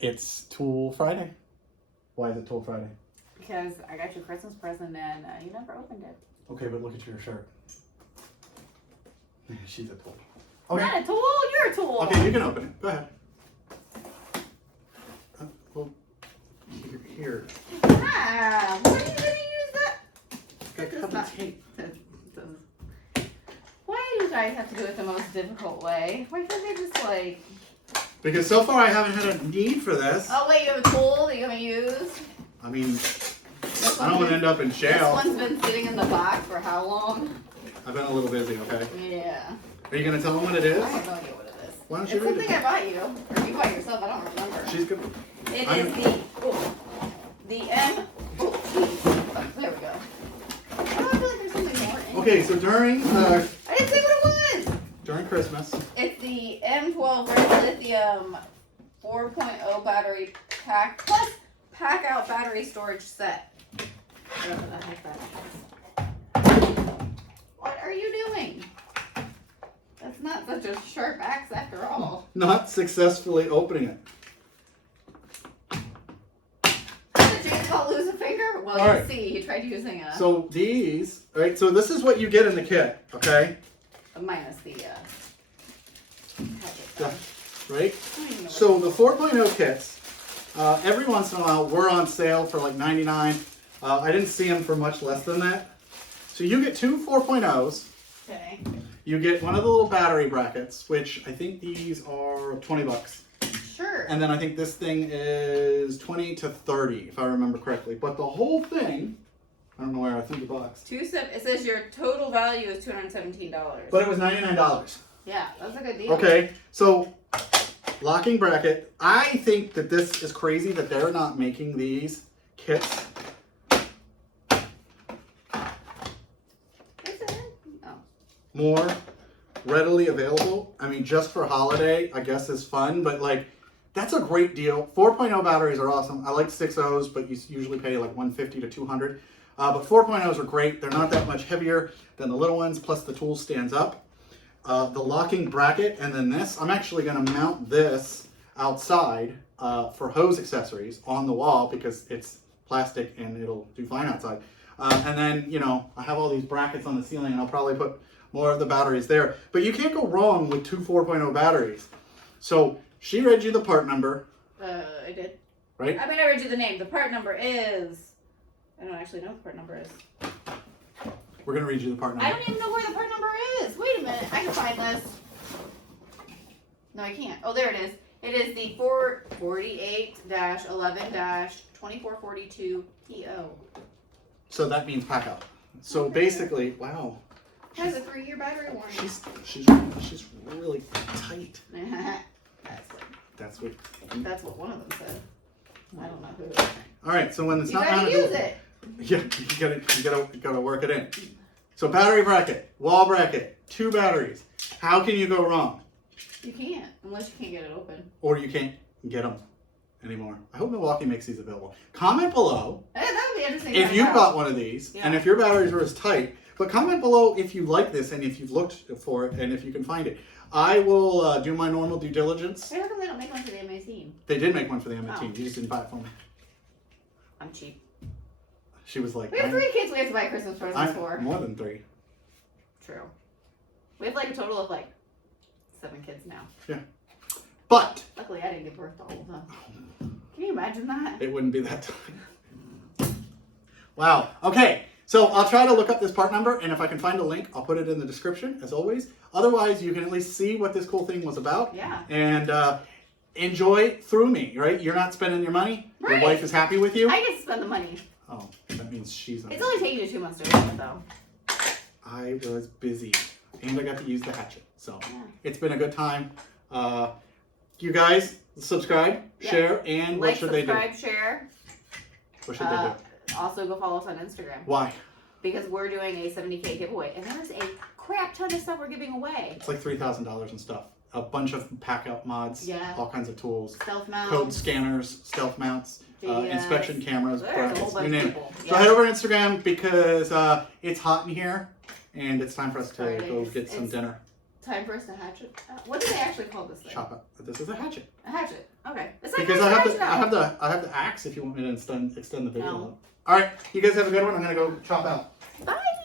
It's Tool Friday. Why is it Tool Friday? Because I got you a Christmas present and you never opened it. Okay, but look at your shirt. She's a tool. Okay. Not a tool, you're a tool. Okay, you can open it. Go ahead. Well, here. Ah, what are you going to use that? Got cut the tape. Why do you guys have to do it the most difficult way? Why can't they just like... Because so far I haven't had a need for this. Oh wait, you have a tool that you're going to use? I mean, I don't want to end up in jail. This one's been sitting in the box for how long? I've been a little busy, okay? Yeah. Are you going to tell them what it is? I have no idea what it is. Why don't you It's read something it? I bought you. Or you bought yourself, I don't remember. She's good. It is the M... Oh, geez. There we go. I feel like there's something more in Okay, so during I didn't say what it was! during Christmas, It's the M12 Red Lithium 4.0 battery pack plus PACKOUT battery storage set. Whatever the heck that is. What are you doing? That's not such a sharp axe after all. not successfully opening it. Did JakeOfALL lose a finger? Well, All you right. see, he tried using a... So these, right? So this is what you get in the kit, okay? minus the... Yeah, right? I don't even know So what the 4.0 kits, every once in a while, were on sale for like 99. I didn't see them for much less than that. So you get two 4.0s. Okay. You get one of the little battery brackets, which I think these are 20 bucks. Sure. And then I think this thing is 20 to 30, if I remember correctly. But the whole thing, I don't know where I threw the box. It says your total value is $217. But it was $99. Yeah, that's a good deal. Okay, so locking bracket. I think that this is crazy that they're not making these kits. Is it? Oh. More readily available. I mean, just for holiday, I guess is fun, but like, that's a great deal. 4.0 batteries are awesome. I like 6.0s, but you usually pay like 150 to 200. But 4.0s are great. They're not that much heavier than the little ones, plus the tool stands up. The locking bracket, and then this, I'm actually gonna mount this outside for hose accessories on the wall because it's plastic and it'll do fine outside. And then, you know, I have all these brackets on the ceiling and I'll probably put more of the batteries there. But you can't go wrong with two 4.0 batteries. So she read you the part number. I did. Right? I mean, I read you the name. The part number is... I don't actually know what the part number is. We're going to read you the part number. I don't even know where the part number is. Wait a minute. I can find this. No, I can't. Oh, there it is. It is the 448-11-2442 PO. So that means PACKOUT. So basically, wow. It has a 3-year battery warranty. She's really tight. That's what. That's what one of them said. I don't know who. All right. So when it's You not gotta mounted, use it. yeah, you gotta work it in. So battery bracket, wall bracket, 2 batteries. How can you go wrong? You can't, unless you can't get it open. Or you can't get them anymore. I hope Milwaukee makes these available. Comment below That would be interesting. if you bought one of these and if your batteries were as tight. But comment below if you like this and if you've looked for it and if you can find it. I will do my normal due diligence. Hey, how come they don't make one for the M18? They did make one for the M18. Oh. You just didn't buy it for me. I'm cheap. She was like, We have 3 kids we have to buy Christmas presents for. More than 3. True. We have like a total of like 7 kids now. Yeah. But Luckily, I didn't give birth to all of them. Can you imagine that? it wouldn't be that time. Wow. Okay. So I'll try to look up this part number, and if I can find a link, I'll put it in the description, as always. Otherwise, you can at least see what this cool thing was about. Yeah. And enjoy through me, right? You're not spending your money. Right. Your wife is happy with you. I get to spend the money. Oh, that means she's on It's only taking you 2 months to open it, though. I was busy, and I got to use the hatchet. So Yeah. it's been a good time. You guys, subscribe, share, and what should they do? Like, subscribe, share. What should they do? Also, go follow us on Instagram. Why? Because we're doing a 70K giveaway. And there's a crap ton of stuff we're giving away. It's like $3,000 and stuff. A bunch of PACKOUT mods, Yeah. all kinds of tools, Stealth mounts. code scanners, stealth mounts, inspection cameras, There's a whole brackets, bunch you of name it. people. So head over to Instagram because it's hot in here and it's time for us to Friday. go get some It's dinner. Time for us to hatchet. What do they actually call this thing? Chop up. This is a hatchet. A hatchet. Okay. It's like because guys I scratch it out. have the axe if you want me to extend the video. No. All right, you guys have a good one. I'm gonna go chop out. Bye.